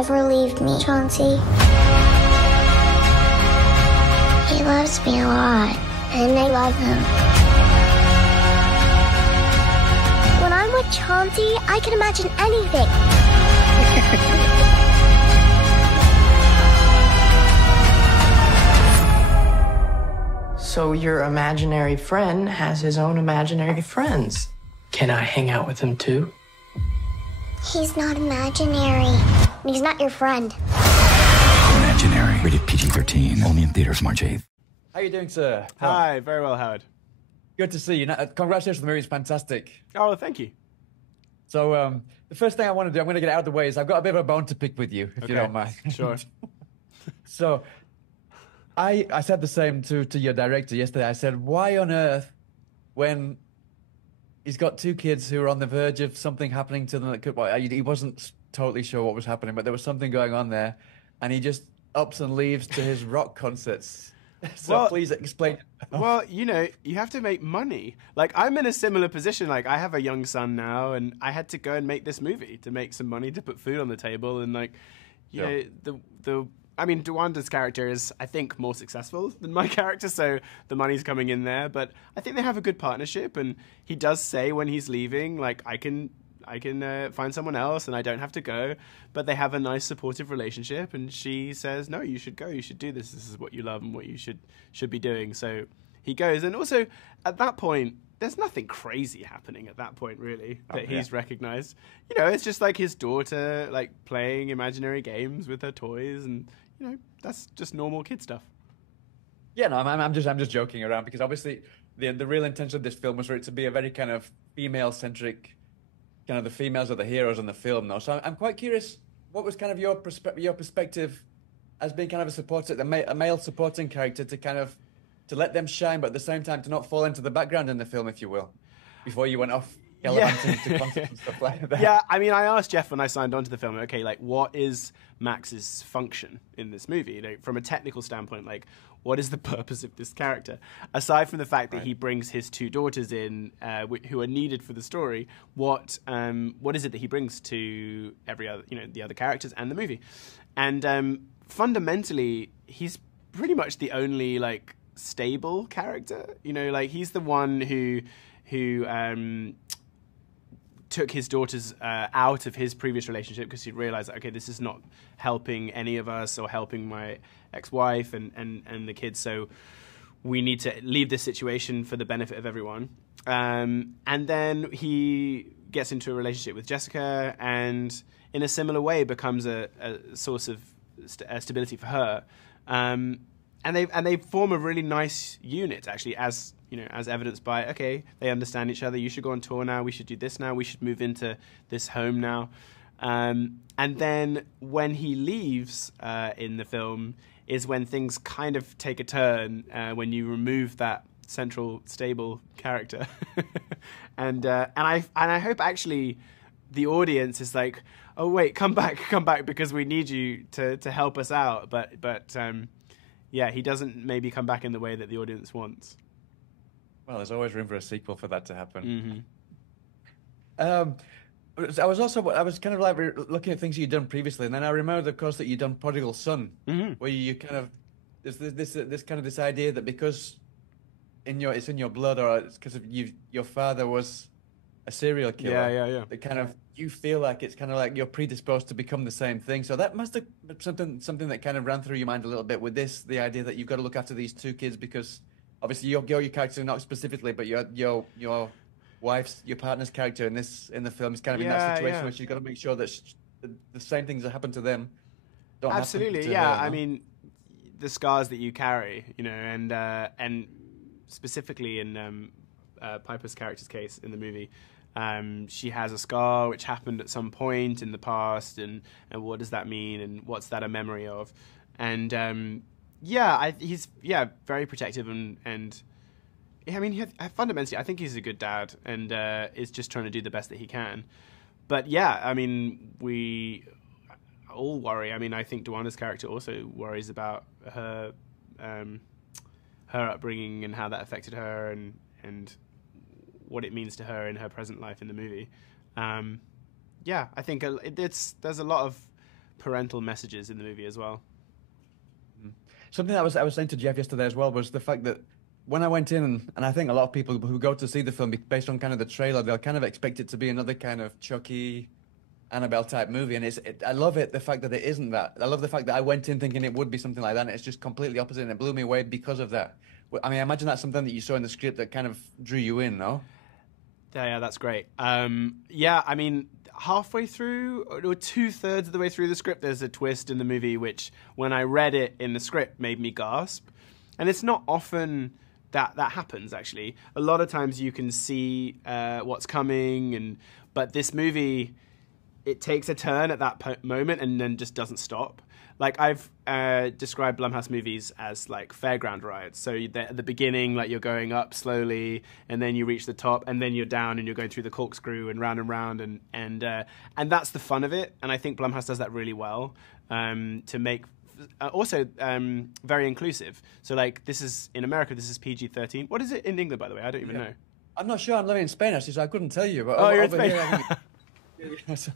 ever leave me, Chauncey. He loves me a lot, and I love him. When I'm with Chauncey, I can imagine anything. So your imaginary friend has his own imaginary friends. Can I hang out with him too? He's not imaginary. He's not your friend. Imaginary, rated PG-13, only in theaters March 8th. How are you doing, sir? Hi, very well, Howard. Good to see you. Congratulations on the movie. It's fantastic. Oh, thank you. So, the first thing I want to do, I'm going to get it out of the way, is I've got a bit of a bone to pick with you, if you don't mind. Sure. So, I said the same to your director yesterday. I said, why on earth, when he's got two kids who are on the verge of something happening to them that could, well, he wasn't totally sure what was happening, but there was something going on there, and he just ups and leaves to his rock concerts. So well, please explain. Well, you know, you have to make money. Like, I'm in a similar position. Like, I have a young son now, and I had to go and make this movie to make some money to put food on the table. And, like, you know, I mean, Dwanda's character is, I think, more successful than my character, so the money's coming in there. But I think they have a good partnership, and he does say when he's leaving, like, I can find someone else, and I don't have to go. But they have a nice, supportive relationship, and she says, no, you should go, you should do this. This is what you love and what you should be doing. So he goes, and also at that point, there's nothing crazy happening at that point, really, that he's recognized. You know, it's just like his daughter, like, playing imaginary games with her toys, and you know, that's just normal kid stuff. Yeah, no, I'm just joking around, because obviously the real intention of this film was for it to be a very kind of female-centric, kind of the females are the heroes in the film, though. So I'm quite curious, what was kind of your perspective as being kind of a male supporting character to let them shine, but at the same time to not fall into the background in the film, if you will, before you went off gallivanting to concerts and stuff like that. Yeah, I mean, I asked Jeff when I signed on to the film, okay, like, what is Max's function in this movie? You know, from a technical standpoint, like, what is the purpose of this character? Aside from the fact that he brings his two daughters in, who are needed for the story, what is it that he brings to every other, you know, the other characters and the movie? And fundamentally, he's pretty much the only, like, stable character. You know, like, he's the one who took his daughters out of his previous relationship because he realized that, okay, this is not helping any of us or helping my ex-wife and the kids, so we need to leave this situation for the benefit of everyone. And then he gets into a relationship with Jessica, and in a similar way becomes a source of stability for her. And they form a really nice unit, actually, as you know, as evidenced by, okay, they understand each other. You should go on tour now. We should do this now. We should move into this home now. And then when he leaves in the film is when things kind of take a turn, when you remove that central stable character. and I hope actually the audience is like, oh wait, come back, because we need you to help us out. But yeah, he doesn't maybe come back in the way that the audience wants. Well, there's always room for a sequel for that to happen. Mm-hmm. I was kind of like looking at things you'd done previously, and then I remembered, of course, that you'd done Prodigal Son, where you kind of there's this idea that because it's in your blood, or it's because of your father was a serial killer. Yeah. That kind of you feel like it's kind of like you're predisposed to become the same thing. So that must have been something that kind of ran through your mind a little bit with this, the idea that you've got to look after these two kids because obviously your character, not specifically, but your wife's, your partner's character in the film is kind of in that situation where she's got to make sure that the same things that happen to them don't Absolutely, happen to yeah. her, no? I mean, the scars that you carry, you know, and specifically in Piper's character's case in the movie, she has a scar which happened at some point in the past, and what does that mean, and what's that a memory of? And he's very protective and I mean, fundamentally, I think he's a good dad and is just trying to do the best that he can. But yeah, I mean, we all worry. I mean, I think Dwanda's character also worries about her upbringing and how that affected her and what it means to her in her present life in the movie. I think there's a lot of parental messages in the movie as well. Something that I was saying to Jeff yesterday as well was the fact that when I went in, and I think a lot of people who go to see the film based on kind of the trailer, they'll kind of expect it to be another kind of Chucky, Annabelle type movie, and I love it, the fact that it isn't that. I love the fact that I went in thinking it would be something like that, and it's just completely opposite, and it blew me away because of that. I mean, I imagine that's something that you saw in the script that kind of drew you in, no? Yeah, that's great. Yeah, I mean, halfway through, or 2/3 of the way through the script, there's a twist in the movie which, when I read it in the script, made me gasp. And it's not often that happens, actually. A lot of times you can see what's coming, but this movie, it takes a turn at that moment and then just doesn't stop. Like, I've described Blumhouse movies as like fairground rides. So at the beginning, like, you're going up slowly, and then you reach the top, and then you're down, and you're going through the corkscrew and round, and that's the fun of it. And I think Blumhouse does that really well to make also very inclusive. So, like, this is in America, this is PG-13. What is it in England, by the way? I don't even know. I'm not sure. I'm living in Spain, actually, so I couldn't tell you. But you're in Spain. Here,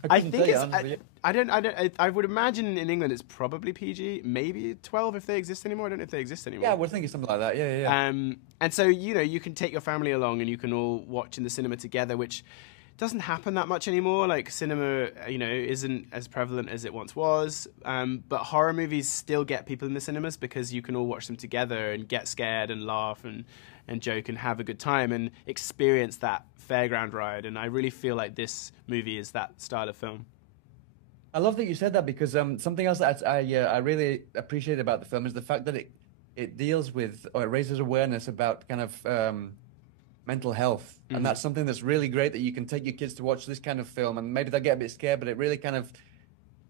I think it's. I would imagine in England it's probably PG, maybe 12 if they exist anymore. I don't know if they exist anymore. Yeah, we're thinking something like that. Yeah. And so, you can take your family along and you can all watch in the cinema together, which doesn't happen that much anymore. Like, cinema, isn't as prevalent as it once was. But horror movies still get people in the cinemas because you can all watch them together and get scared and laugh and joke and have a good time and experience that fairground ride. And I really feel like this movie is that style of film. I love that you said that, because something else that I really appreciate about the film is the fact that it deals with, or it raises awareness about kind of mental health. And that's something that's really great, that you can take your kids to watch this kind of film, and maybe they'll get a bit scared, but it really kind of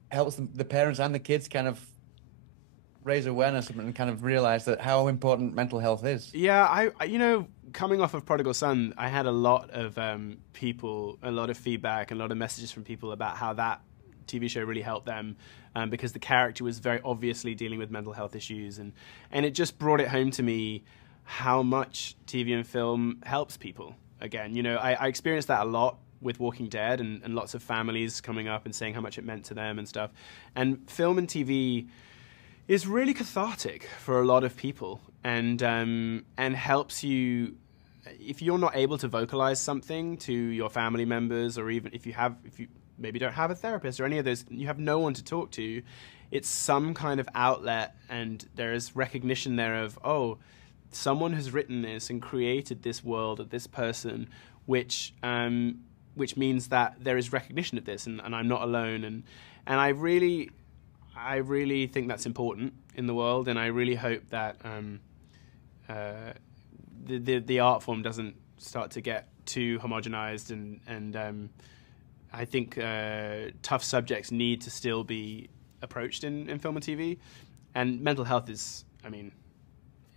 helps the parents and the kids kind of raise awareness and kind of realize that how important mental health is. Yeah, I coming off of Prodigal Son, I had a lot of people, a lot of feedback, a lot of messages from people about how that TV show really helped them, because the character was very obviously dealing with mental health issues, and it just brought it home to me how much TV and film helps people. Again, I experienced that a lot with Walking Dead, and lots of families coming up and saying how much it meant to them and stuff. And film and TV is really cathartic for a lot of people, and helps you if you're not able to vocalize something to your family members, or even if you maybe don't have a therapist or any of those, you have no one to talk to. It's some kind of outlet, and there is recognition there of, oh, someone has written this and created this world of this person, which means that there is recognition of this, and I'm not alone. And I really think that's important in the world, and I really hope that the art form doesn't start to get too homogenized, and I think tough subjects need to still be approached in film and TV, and mental health is,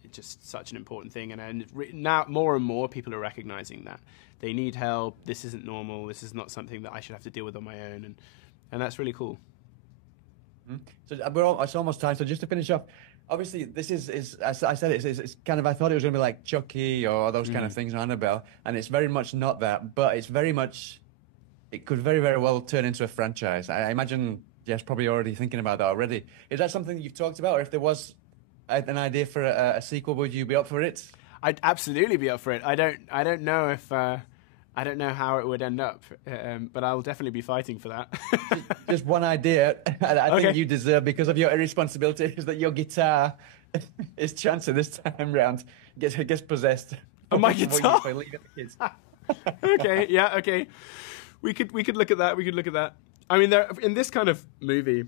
it's just such an important thing, and now more and more people are recognizing that they need help. This isn't normal. This is not something that I should have to deal with on my own, and that's really cool. So it's almost time. So just to finish off, obviously this is as I said, it's kind of, I thought it was going to be like Chucky or those kind of things, or Annabelle, and it's very much not that, but it's very much, it could very, very well turn into a franchise. I imagine Jeff's probably already thinking about that already. Is that something that you've talked about, or if there was an idea for a sequel, would you be up for it? I'd absolutely be up for it. I don't know if I don't know how it would end up, but I'll definitely be fighting for that. Just one idea I think you deserve, because of your irresponsibility, is that your guitar is Chancellor this time round gets possessed. Oh, my guitar? Okay, yeah, okay. We could look at that. We could look at that. I mean, in this kind of movie,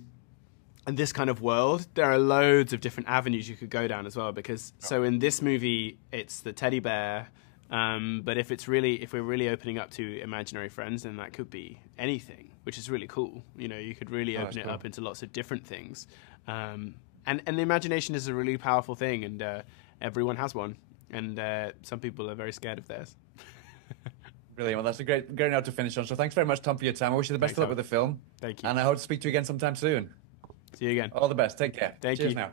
in this kind of world, there are loads of different avenues you could go down as well. Because so in this movie, it's the teddy bear. But if we're really opening up to imaginary friends, then that could be anything, which is really cool. You could really open it up into lots of different things. And the imagination is a really powerful thing, and everyone has one. And some people are very scared of theirs. Brilliant. Well, that's a great note to finish on. So thanks very much, Tom, for your time. I wish you the best of luck with the film. Thank you. And I hope to speak to you again sometime soon. See you again. All the best. Take care. Thank you. Cheers now.